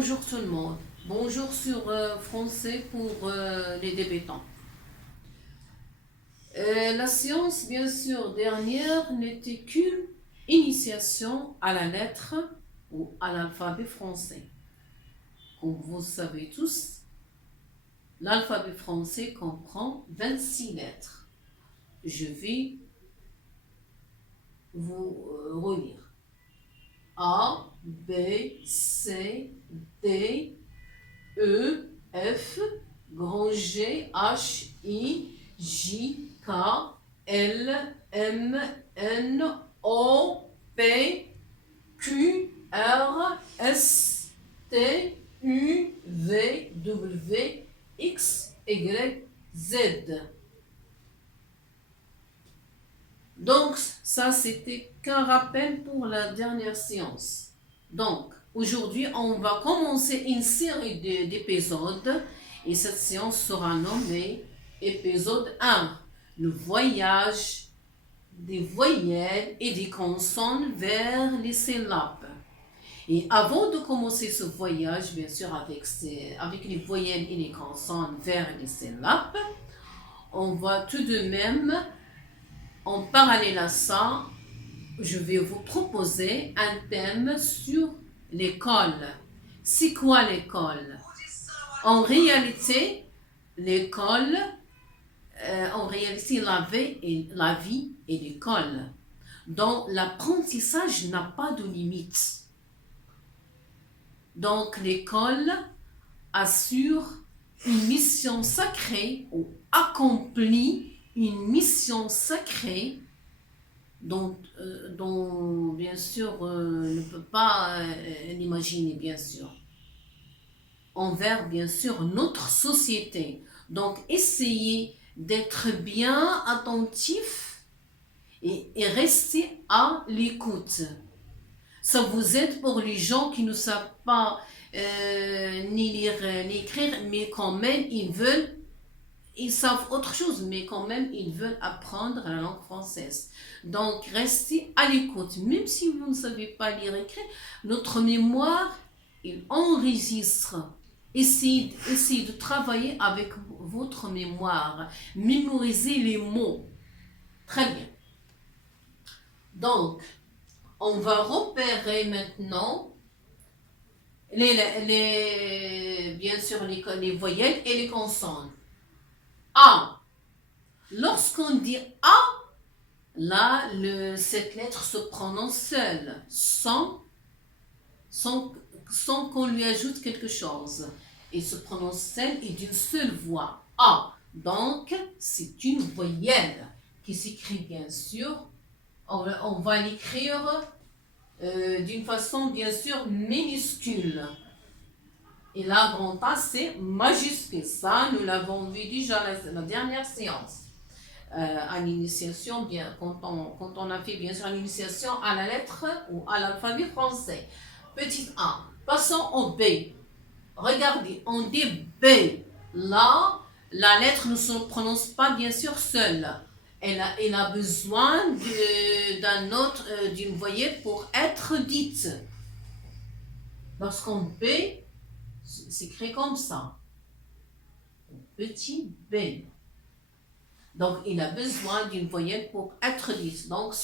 Bonjour tout le monde. Bonjour sur français pour les débutants. La séance, bien sûr, dernière n'était qu'une initiation à la lettre ou à l'alphabet français. Comme vous savez tous, l'alphabet français comprend 26 lettres. Je vais vous relire. A, B, C, D, E, F, grand G, H, I, J, K, L, M, N, O, P, Q, R, S, T, U, V, W, X, Y, Z. Donc, ça, c'était qu'un rappel pour la dernière séance. Donc, aujourd'hui, on va commencer une série d'épisodes et cette séance sera nommée épisode 1, le voyage des voyelles et des consonnes vers les syllabes. Et avant de commencer ce voyage, bien sûr, avec les voyelles et les consonnes vers les syllabes, on va tout de même, en parallèle à ça, je vais vous proposer un thème sur l'école. C'est quoi l'école? En réalité, l'école, la vie et l'école. Donc, l'apprentissage n'a pas de limite. Donc, l'école assure une mission sacrée ou accomplit une mission sacrée dont bien sûr, ne peut pas l'imaginer, bien sûr, envers, bien sûr, notre société. Donc, essayez d'être bien attentif et rester à l'écoute. Ça vous aide pour les gens qui ne savent pas ni lire ni écrire, mais quand même, ils savent autre chose, mais quand même, ils veulent apprendre la langue française. Donc, restez à l'écoute. Même si vous ne savez pas lire et écrire, notre mémoire, il enregistre. Essayez de travailler avec votre mémoire. Mémorisez les mots. Très bien. Donc, on va repérer maintenant bien sûr, les voyelles et les consonnes. A. Lorsqu'on dit A, là, cette lettre se prononce seule, sans qu'on lui ajoute quelque chose. Il se prononce seule et d'une seule voix. A. Donc, c'est une voyelle qui s'écrit bien sûr. On va l'écrire d'une façon bien sûr minuscule. Et là, grand A, c'est majuscule. Ça, nous l'avons vu déjà la dernière séance. À l'initiation, quand on a fait bien sûr l'initiation à la lettre ou à l'alphabet français. Petit A. Passons au B. Regardez, on dit B. Là, la lettre ne se prononce pas bien sûr seule. Elle a besoin d'une voyelle pour être dite. Lorsqu'on B, c'est écrit comme ça. Petit B. Donc, il a besoin d'une voyelle pour être dite. Donc,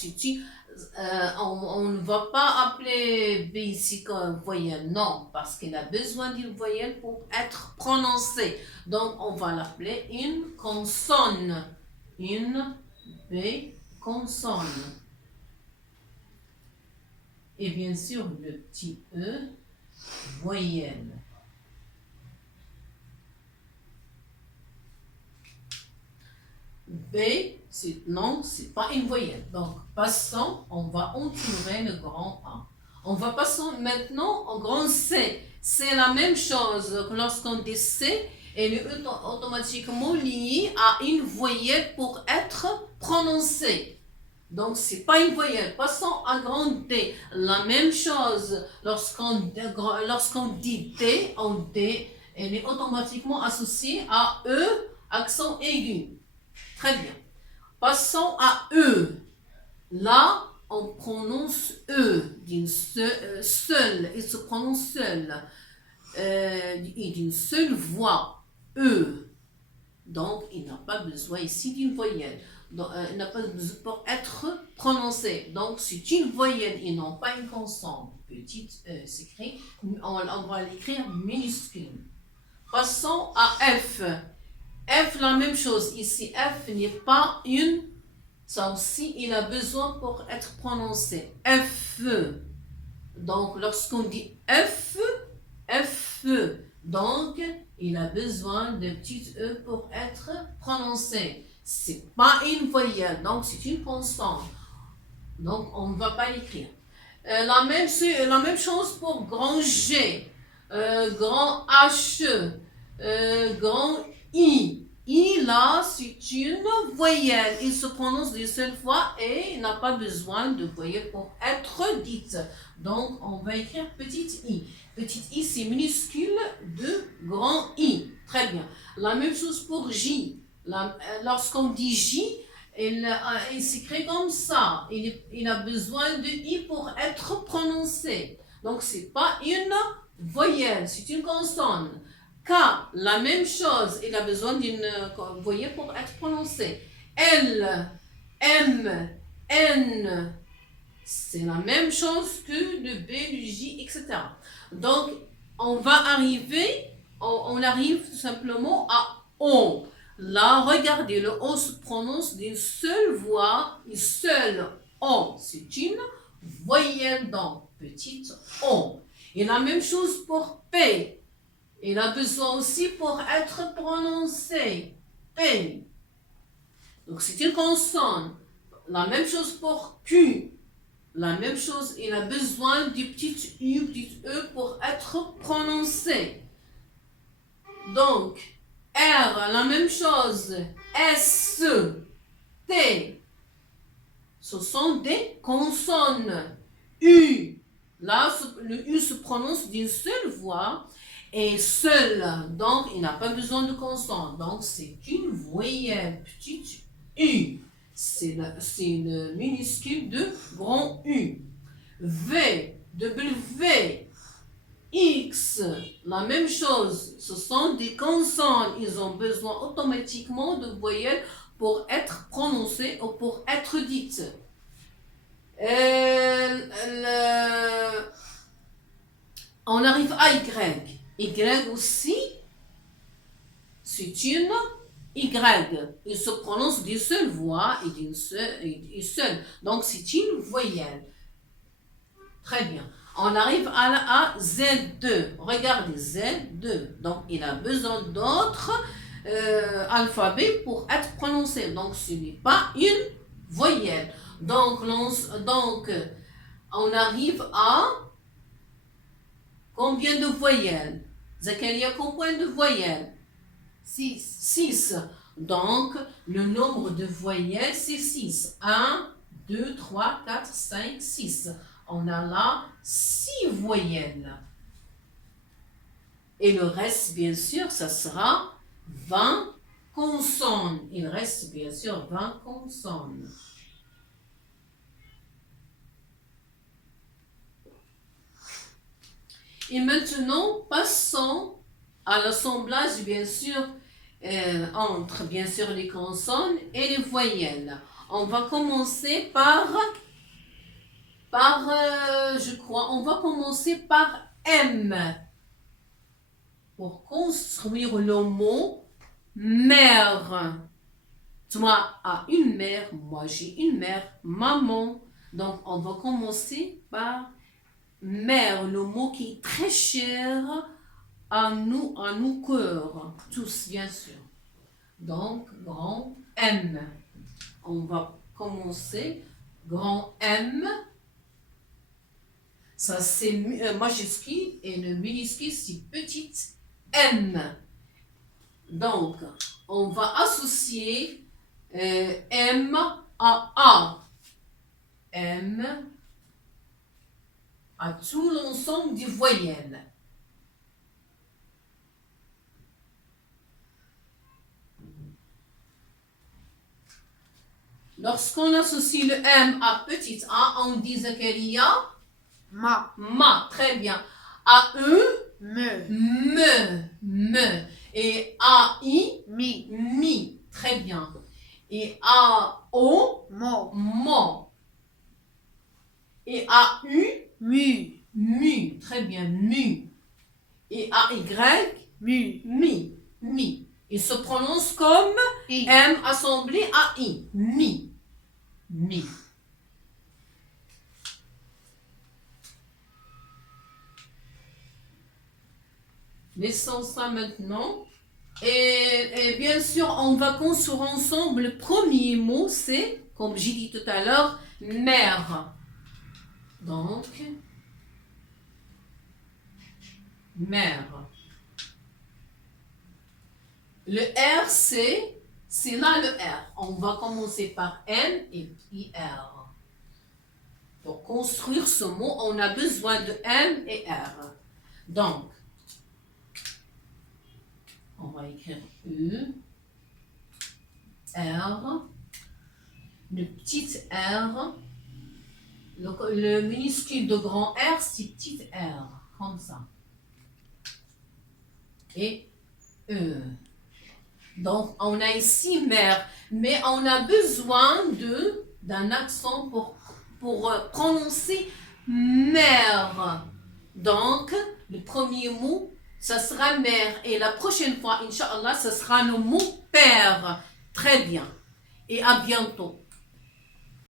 on ne va pas appeler B ici comme voyelle, non, parce qu'il a besoin d'une voyelle pour être prononcée. Donc, on va l'appeler une consonne. Une B consonne. Et bien sûr, le petit E, voyelle. B, non, c'est pas une voyelle. Donc, passons, on va entourer le grand A. On va passer maintenant au grand C. C'est la même chose que lorsqu'on dit C, elle est automatiquement liée à une voyelle pour être prononcée. Donc, c'est pas une voyelle. Passons à grand D. La même chose, lorsqu'on dit D, elle est automatiquement associée à E, accent aigu. Très bien. Passons à E. Là, on prononce E d'une seule. Il se prononce seul. et d'une seule voix, E. Donc, il n'a pas besoin ici d'une voyelle. Donc, il n'a pas besoin pour être prononcé. Donc, c'est une voyelle et non pas une consonne. Petite, c'est écrit, on va l'écrire minuscule. Passons à F. F, la même chose. Ici, F n'est pas une. Ça aussi, il a besoin pour être prononcé. F. Donc, lorsqu'on dit F, F. Donc, il a besoin de petites E pour être prononcé. C'est pas une voyelle, donc c'est une consonne. Donc, on ne va pas l'écrire. La même chose pour grand G, grand H, grand I. I, là, c'est une voyelle. Il se prononce d'une seule fois et il n'a pas besoin de voyelle pour être dite. Donc, on va écrire petite I. Petite I, c'est minuscule de grand I. Très bien. La même chose pour J. Lorsqu'on dit J, il s'écrit comme ça. Il a besoin de I pour être prononcé. Donc, ce n'est pas une voyelle, c'est une consonne. K, la même chose, il a besoin d'une voyelle pour être prononcé. L, M, N, c'est la même chose que le B, le J, etc. Donc, on arrive tout simplement à O. Là, regardez, le O se prononce d'une seule voix, une seule O. C'est une voyelle, donc petite O. Et la même chose pour P. Il a besoin aussi pour être prononcé. P. Donc, c'est une consonne. La même chose pour Q. La même chose, il a besoin du petit U, petit E pour être prononcé. Donc, R, la même chose. S, T. Ce sont des consonnes. U. Là, le U se prononce d'une seule voix et seul. Donc, il n'a pas besoin de consonne. Donc, c'est une voyelle, petite U. C'est le minuscule de grand U. V, W, X, la même chose. Ce sont des consonnes. Ils ont besoin automatiquement de voyelles pour être prononcées ou pour être dites. On arrive à Y. Y aussi, c'est une Y. Il se prononce d'une seule voix et d'une seule. Donc, c'est une voyelle. Très bien. On arrive à Z2. Regardez, Z2. Donc, il a besoin d'autres alphabets pour être prononcé. Donc, ce n'est pas une voyelle. Donc, on arrive à combien de voyelles? Zakaria, combien de voyelles? 6. Donc, le nombre de voyelles, c'est 6. 1, 2, 3, 4, 5, 6. On a là 6 voyelles. Et le reste, bien sûr, ça sera 20 consonnes. Il reste, bien sûr, 20 consonnes. Et maintenant, passons à l'assemblage, bien sûr, entre, bien sûr, les consonnes et les voyelles. On va commencer on va commencer par M. Pour construire le mot mère. Toi as une mère, moi j'ai une mère, maman. Donc, on va commencer par mère, le mot qui est très cher à nos cœurs, tous bien sûr. Donc, grand M. On va commencer. Grand M. Ça, c'est majuscule et le minuscule, c'est petite M. Donc, on va associer M à A. M à tout l'ensemble des voyelles. Lorsqu'on associe le M à petite A, on dit Zakaria. Ma. Très bien. À E, Me. Et A-I, Mi. mi. Très bien. Et A-O, Mo. mo. Et A-U, Mu. mu. Très bien, mu. Et A-Y, Mu. mi. Il se prononce comme I. M assemblé à I. Mi. Laissons ça maintenant. Et bien sûr, on va construire ensemble. Le premier mot, c'est, comme j'ai dit tout à l'heure, mère. Donc, mère. Le R, c'est là le R. On va commencer par M et puis R. Pour construire ce mot, on a besoin de M et R. Donc, on va écrire U, R, le petit R, le minuscule de grand R, c'est petit R, comme ça. Et E. Donc, on a ici mère, mais on a besoin d'un accent pour prononcer mère. Donc, le premier mot, ça sera mère. Et la prochaine fois, Inch'Allah, ça sera le mot père. Très bien. Et à bientôt.